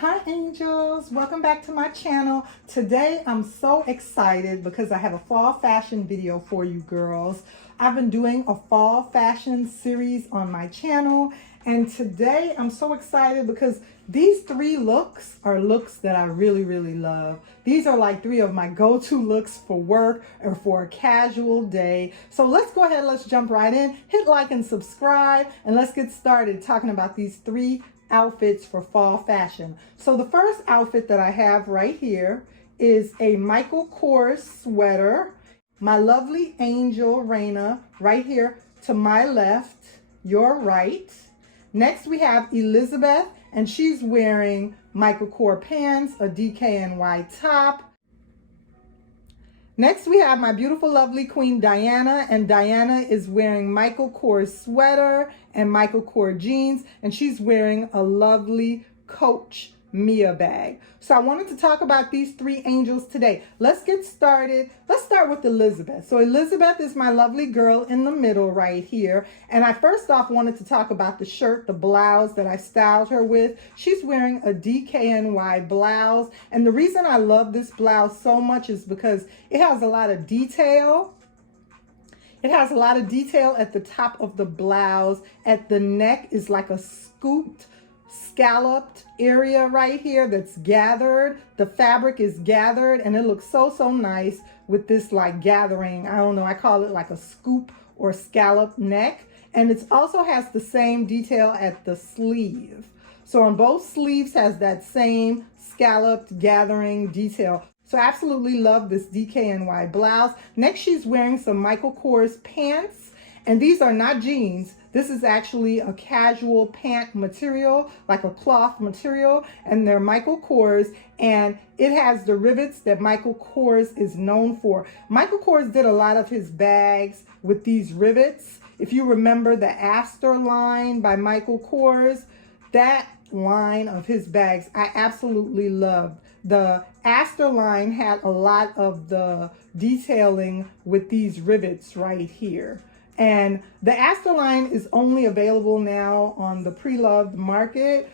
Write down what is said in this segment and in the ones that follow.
Hi angels, welcome back to my channel. Today I'm so excited because I have a fall fashion video for you girls. I've been doing a fall fashion series on my channel, and today I'm so excited because these three looks are looks that I really love. These are like three of my go-to looks for work or for a casual day. So let's go ahead, let's jump right in. Hit like and subscribe, and let's get started talking about these three outfits for fall fashion. So the first outfit that I have right here is a Michael Kors sweater. My lovely angel Raina right here to my left, your right. Next we have Elizabeth, and she's wearing Michael Kors pants, a DKNY top. Next we have my beautiful lovely queen Diana, and Diana is wearing Michael Kors sweater and Michael Kors jeans, and she's wearing a lovely Coach Mia bag. So I wanted to talk about these three angels today. Let's get started. Let's start with Elizabeth. So Elizabeth is my lovely girl in the middle right here. And I first off wanted to talk about the shirt, the blouse that I styled her with. She's wearing a DKNY blouse. And the reason I love this blouse so much is because it has a lot of detail. It has a lot of detail at the top of the blouse. At the neck is like a scooped, scalloped area right here that's gathered. The fabric is gathered, and it looks so nice with this like gathering. I don't know, I call it like a scoop or scalloped neck. And it also has the same detail at the sleeve. So on both sleeves has that same scalloped gathering detail. So I absolutely love this DKNY blouse. Next, she's wearing some Michael Kors pants, and these are not jeans. This is actually a casual pant material, like a cloth material, and they're Michael Kors, and it has the rivets that Michael Kors is known for. Michael Kors did a lot of his bags with these rivets. If you remember the Astor line by Michael Kors, that line of his bags I absolutely loved. The Astor line had a lot of the detailing with these rivets right here. And the Astor line is only available now on the pre-loved market.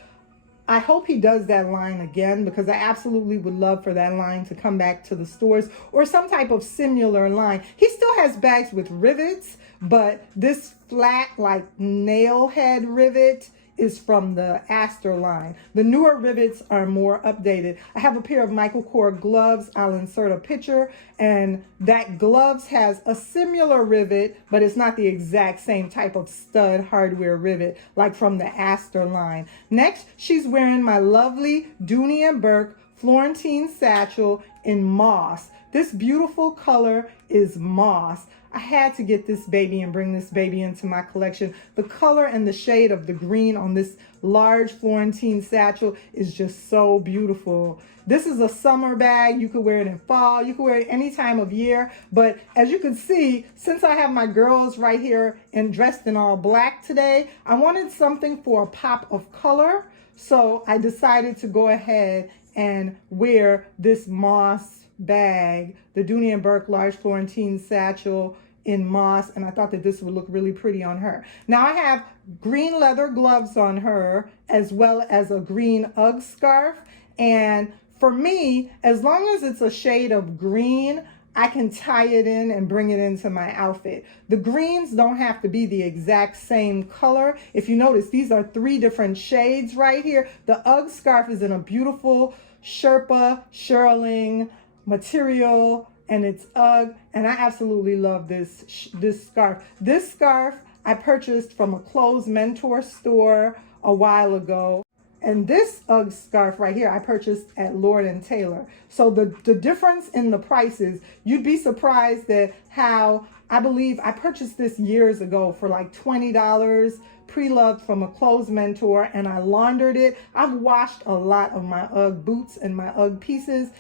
I hope he does that line again, because I absolutely would love for that line to come back to the stores, or some type of similar line. He still has bags with rivets, but this flat like nail head rivet is from the Astor line. The newer rivets are more updated. I have a pair of Michael Kors gloves. I'll insert a picture, and that gloves has a similar rivet, but it's not the exact same type of stud hardware rivet like from the Astor line. Next, she's wearing my lovely Dooney and Bourke Florentine satchel in moss. This beautiful color is moss. I had to get this baby and bring this baby into my collection. The color and the shade of the green on this large Florentine satchel is just so beautiful. This is a summer bag. You could wear it in fall. You could wear it any time of year. But as you can see, since I have my girls right here and dressed in all black today, I wanted something for a pop of color. So I decided to go ahead and wear this moss bag, the Dooney and Bourke large Florentine satchel in moss, and I thought that this would look really pretty on her. Now I have green leather gloves on her, as well as a green Ugg scarf. And for me, as long as it's a shade of green, I can tie it in and bring it into my outfit. The greens don't have to be the exact same color. If you notice, these are three different shades right here. The Ugg scarf is in a beautiful Sherpa shearling material, and it's Ugg, and I absolutely love this scarf. This scarf I purchased from a clothes mentor store a while ago. And this Ugg scarf right here, I purchased at Lord & Taylor. So the difference in the prices, you'd be surprised at how, I believe I purchased this years ago for like $20, pre-loved from a clothes mentor, and I laundered it. I've washed a lot of my Ugg boots and my Ugg pieces.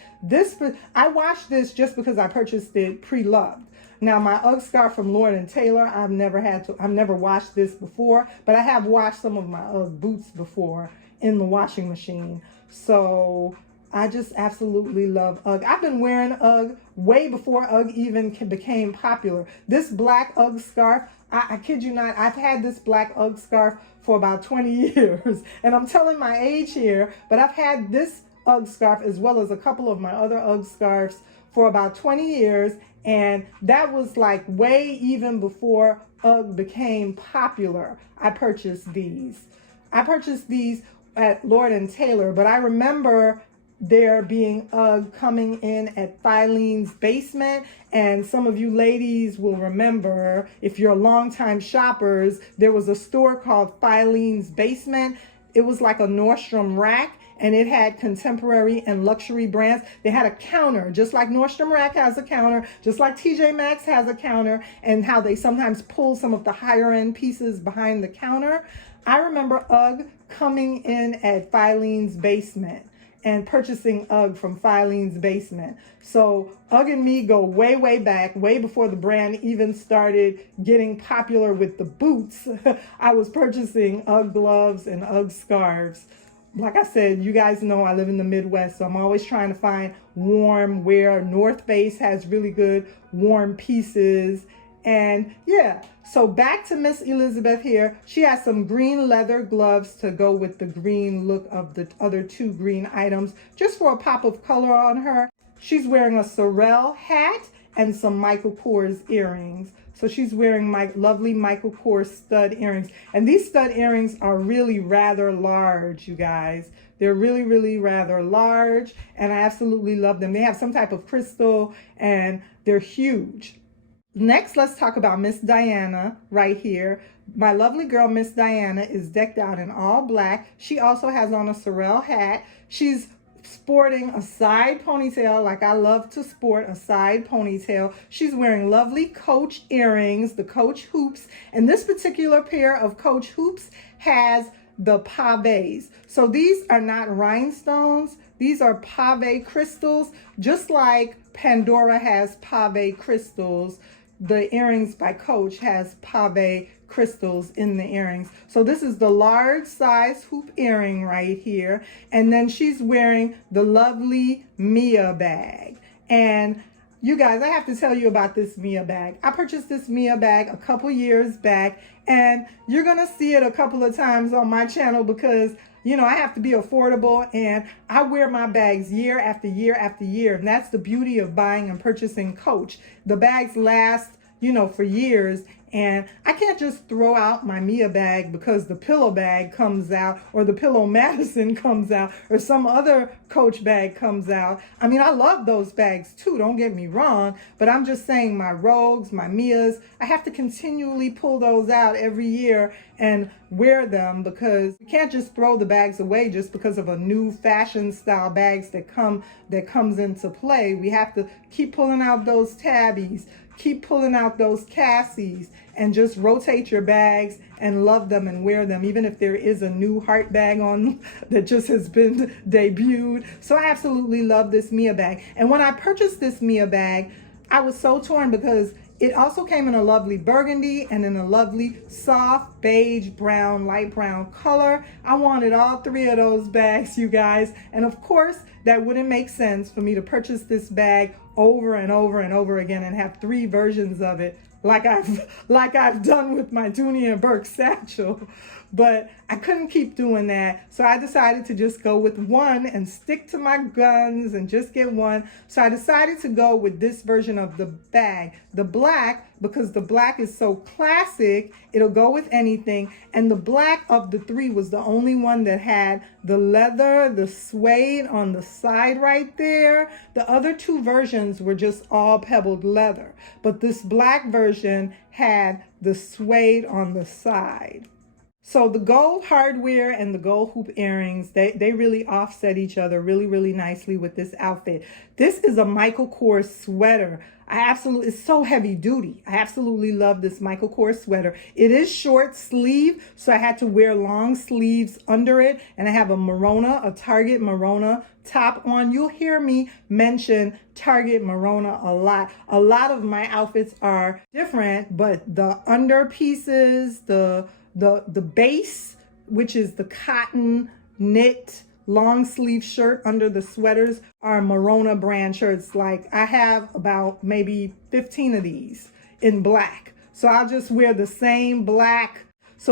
I washed this just because I purchased it pre-loved. Now my Ugg scarf from Lord & Taylor, I've never washed this before, but I have washed some of my Ugg boots before in the washing machine. So I just absolutely love Ugg. I've been wearing Ugg way before Ugg even became popular. This black Ugg scarf, I kid you not, I've had this black Ugg scarf for about 20 years. And I'm telling my age here, but I've had this Ugg scarf as well as a couple of my other Ugg scarves for about 20 years. And that was like way even before Ugg became popular. I purchased these. I purchased these at Lord & Taylor, but I remember there being Ugg coming in at Filene's basement. And some of you ladies will remember, if you're longtime shoppers, there was a store called Filene's Basement. It was like a Nordstrom rack, and it had contemporary and luxury brands. They had a counter, just like Nordstrom Rack has a counter, just like TJ Maxx has a counter, and how they sometimes pull some of the higher end pieces behind the counter. I remember Ugg coming in at Filene's Basement and purchasing Ugg from Filene's Basement. So Ugg and me go way, way back, way before the brand even started getting popular with the boots. I was purchasing Ugg gloves and Ugg scarves. Like I said, you guys know I live in the Midwest, so I'm always trying to find warm wear. North Face has really good warm pieces. And yeah, so back to Miss Elizabeth here. She has some green leather gloves to go with the green look of the other two green items, just for a pop of color on her. She's wearing a Sorel hat and some Michael Kors earrings. So she's wearing my lovely Michael Kors stud earrings. And these stud earrings are really rather large, you guys. They're really, really rather large, and I absolutely love them. They have some type of crystal, and they're huge. Next, let's talk about Miss Diana right here. My lovely girl, Miss Diana, is decked out in all black. She also has on a Sorel hat. She's sporting a side ponytail, like I love to sport a side ponytail. She's wearing lovely Coach earrings, the Coach hoops. And this particular pair of Coach hoops has the pavés. So these are not rhinestones. These are pave crystals, just like Pandora has pave crystals. The earrings by Coach has pave crystals in the earrings. So this is the large size hoop earring right here. And then she's wearing the lovely Mia bag. And you guys, I have to tell you about this Mia bag. I purchased this Mia bag a couple years back, and you're gonna see it a couple of times on my channel because, you know, I have to be affordable, and I wear my bags year after year after year. And that's the beauty of buying and purchasing Coach. The bags last, you know, for years. And I can't just throw out my Mia bag because the pillow bag comes out, or the Pillow Madison comes out, or some other Coach bag comes out. I mean, I love those bags too, don't get me wrong, but I'm just saying my Rogues, my Mias, I have to continually pull those out every year and wear them, because you can't just throw the bags away just because of a new fashion style bags that comes into play. We have to keep pulling out those tabbies, keep pulling out those Cassies, and just rotate your bags and love them and wear them, even if there is a new heart bag on that just has been debuted. So I absolutely love this Mia bag. And when I purchased this Mia bag, I was so torn because it also came in a lovely burgundy and in a lovely soft beige brown, light brown color. I wanted all three of those bags, you guys. And of course, that wouldn't make sense for me to purchase this bag over and over and over again and have three versions of it, like I've done with my Dooney and Bourke satchel. But I couldn't keep doing that, so I decided to just go with one and stick to my guns and just get one. So I decided to go with this version of the bag, the black, because the black is so classic, it'll go with anything. And the black of the three was the only one that had the leather, the suede on the side right there. The other two versions were just all pebbled leather, but this black version had the suede on the side. So the gold hardware and the gold hoop earrings, they really offset each other really, really nicely with this outfit. This is a Michael Kors sweater. It's so heavy duty. I absolutely love this Michael Kors sweater. It is short sleeve, so I had to wear long sleeves under it. And I have a Target Marona top on. You'll hear me mention Target Marona a lot. A lot of my outfits are different, but the under pieces, the base, which is the cotton knit long sleeve shirt under the sweaters are Marona brand shirts. Like I have about maybe 15 of these in black. So I'll just wear the same black. A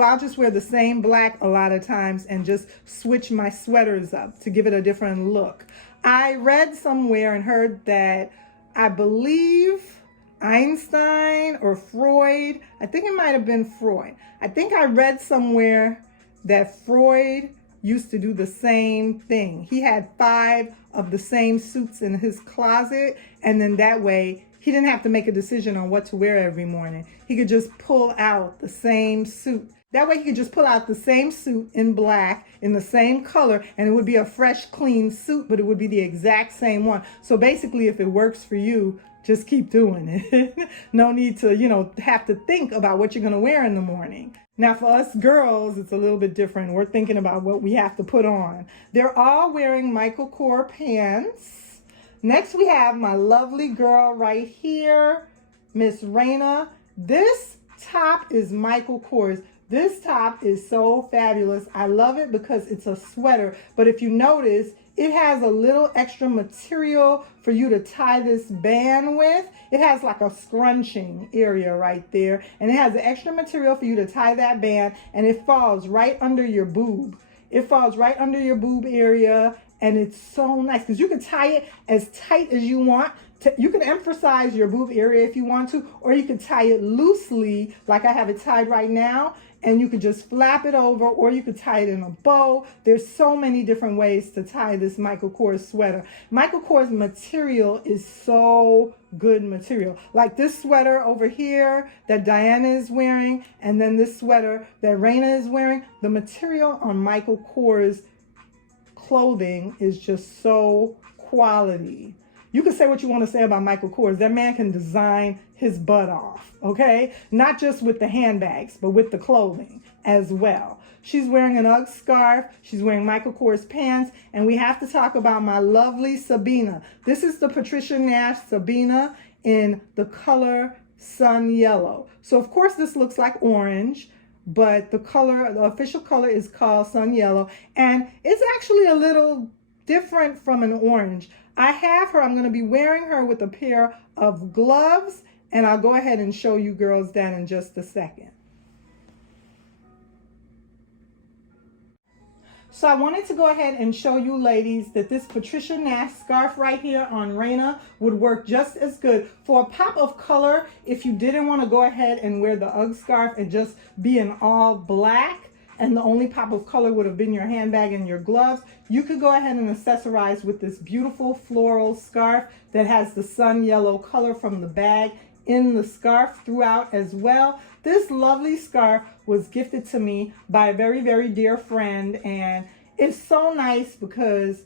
lot of times and just switch my sweaters up to give it a different look. I read somewhere and heard that I believe Einstein or Freud, I think it might have been Freud. I think I read somewhere that Freud used to do the same thing. He had 5 of the same suits in his closet, and then that way he didn't have to make a decision on what to wear every morning. He could just pull out the same suit. That way he could just pull out the same suit in black, in the same color, and it would be a fresh, clean suit, but it would be the exact same one. So basically, if it works for you, just keep doing it. No need to, have to think about what you're going to wear in the morning. Now, for us girls, it's a little bit different. We're thinking about what we have to put on. They're all wearing Michael Kors pants. Next, we have my lovely girl right here, Miss Raina. This top is Michael Kors. This top is so fabulous. I love it because it's a sweater. But if you notice, it has a little extra material for you to tie this band with. It has like a scrunching area right there. And it has the extra material for you to tie that band. And it falls right under your boob. It falls right under your boob area. And it's so nice because you can tie it as tight as you want. You can emphasize your boob area if you want to, or you can tie it loosely like I have it tied right now, and you could just flap it over, or you could tie it in a bow. There's so many different ways to tie this Michael Kors sweater. Michael Kors material is so good material. Like this sweater over here that Diana is wearing, and then this sweater that Raina is wearing, the material on Michael Kors clothing is just so quality. You can say what you want to say about Michael Kors. That man can design his butt off, okay? Not just with the handbags, but with the clothing as well. She's wearing an Ugg scarf. She's wearing Michael Kors pants. And we have to talk about my lovely Sabina. This is the Patricia Nash Sabina in the color Sun Yellow. So, of course, this looks like orange, but the official color is called Sun Yellow. And it's actually a little different from an orange. I'm going to be wearing her with a pair of gloves, and I'll go ahead and show you girls that in just a second. So I wanted to go ahead and show you ladies that this Patricia Nash scarf right here on Raina would work just as good. For a pop of color, if you didn't want to go ahead and wear the Ugg scarf and just be in all black, and the only pop of color would have been your handbag and your gloves, you could go ahead and accessorize with this beautiful floral scarf that has the sun yellow color from the bag in the scarf throughout as well. This lovely scarf was gifted to me by a very, very dear friend, and it's so nice because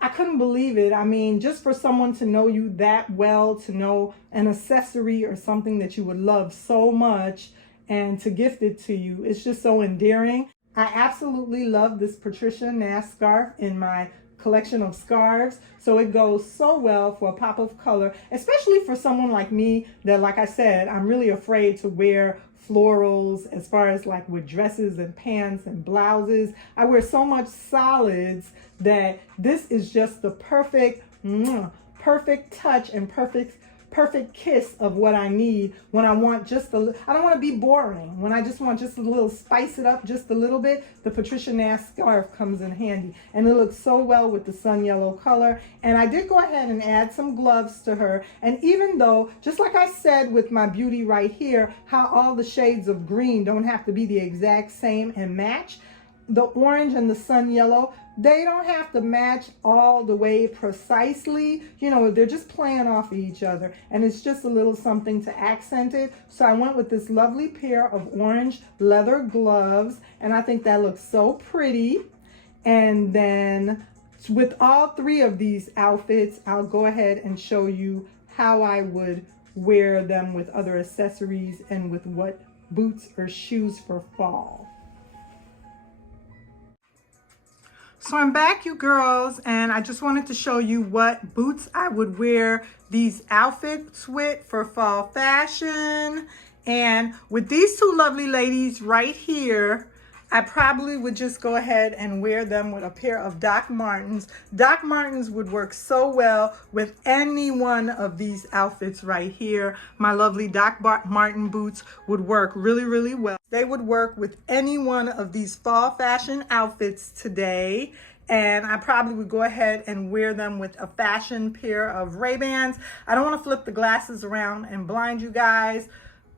I couldn't believe it. I mean, just for someone to know you that well, to know an accessory or something that you would love so much, and to gift it to you, it's just so endearing. I absolutely love this Patricia Nash scarf in my collection of scarves. So it goes so well for a pop of color, especially for someone like me that, like I said, I'm really afraid to wear florals as far as like with dresses and pants and blouses. I wear so much solids that this is just the perfect touch and perfect kiss of what I need when I want just I don't want to be boring. When I just want just a little, spice it up just a little bit, the Patricia Nash scarf comes in handy. And it looks so well with the sun yellow color. And I did go ahead and add some gloves to her. And even though, just like I said with my beauty right here, how all the shades of green don't have to be the exact same and match, the orange and the sun yellow, they don't have to match all the way precisely. You know, they're just playing off of each other, and it's just a little something to accent it. So I went with this lovely pair of orange leather gloves, and I think that looks so pretty. And then with all three of these outfits, I'll go ahead and show you how I would wear them with other accessories and with what boots or shoes for fall. So I'm back, you girls, and I just wanted to show you what boots I would wear these outfits with for fall fashion. And with these two lovely ladies right here, I probably would just go ahead and wear them with a pair of Doc Martens. Doc Martens would work so well with any one of these outfits right here. My lovely Doc Marten boots would work really, really well. They would work with any one of these fall fashion outfits today. And I probably would go ahead and wear them with a fashion pair of Ray-Bans. I don't want to flip the glasses around and blind you guys,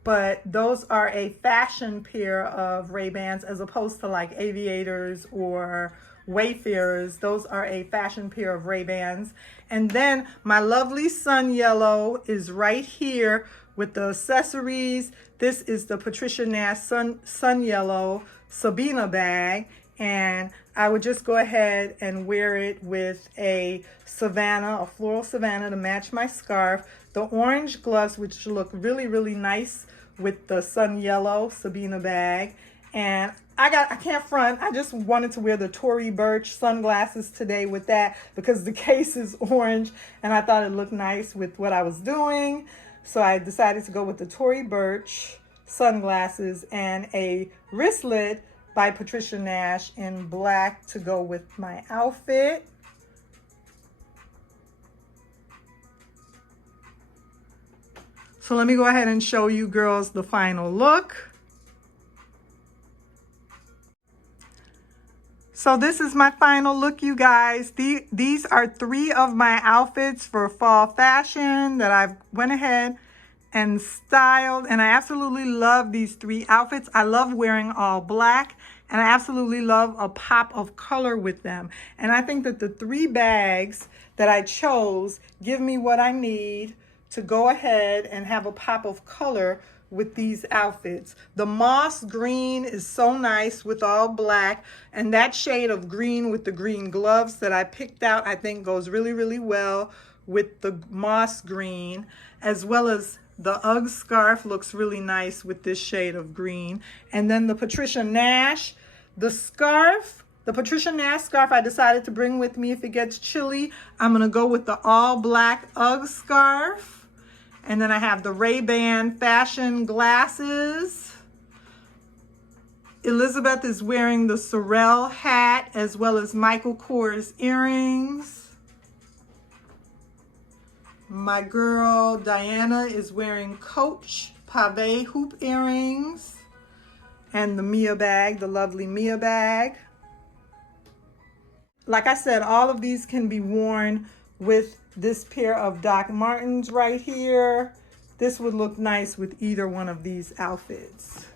but those are a fashion pair of Ray-Bans as opposed to like aviators or Wayfarers. Those are a fashion pair of Ray-Bans. And then my lovely sun yellow is right here with the accessories. This is the Patricia Nash sun yellow Sabina bag. And I would just go ahead and wear it with a Savannah, a floral Savannah to match my scarf. The orange gloves, which look really, really nice with the sun yellow Sabina bag. And I can't front, I just wanted to wear the Tory Burch sunglasses today with that because the case is orange and I thought it looked nice with what I was doing. So I decided to go with the Tory Burch sunglasses and a wristlet by Patricia Nash in black to go with my outfit. So let me go ahead and show you girls the final look. So this is my final look, you guys. These are 3 of my outfits for fall fashion that I've went ahead and styled, and I absolutely love these 3 outfits. I love wearing all black, and I absolutely love a pop of color with them. And I think that the 3 bags that I chose give me what I need to go ahead and have a pop of color with these outfits. The moss green is so nice with all black, and that shade of green with the green gloves that I picked out I think goes really, really well with the moss green, as well as the Ugg scarf looks really nice with this shade of green. And then the Patricia Nash, the scarf, the Patricia Nash scarf I decided to bring with me if it gets chilly. I'm gonna go with the all black Ugg scarf. And then I have the Ray-Ban fashion glasses. Elizabeth is wearing the Sorel hat as well as Michael Kors earrings. My girl Diana is wearing Coach Pave hoop earrings and the Mia bag, the lovely Mia bag. Like I said, all of these can be worn with this pair of Doc Martens right here. This would look nice with either one of these outfits.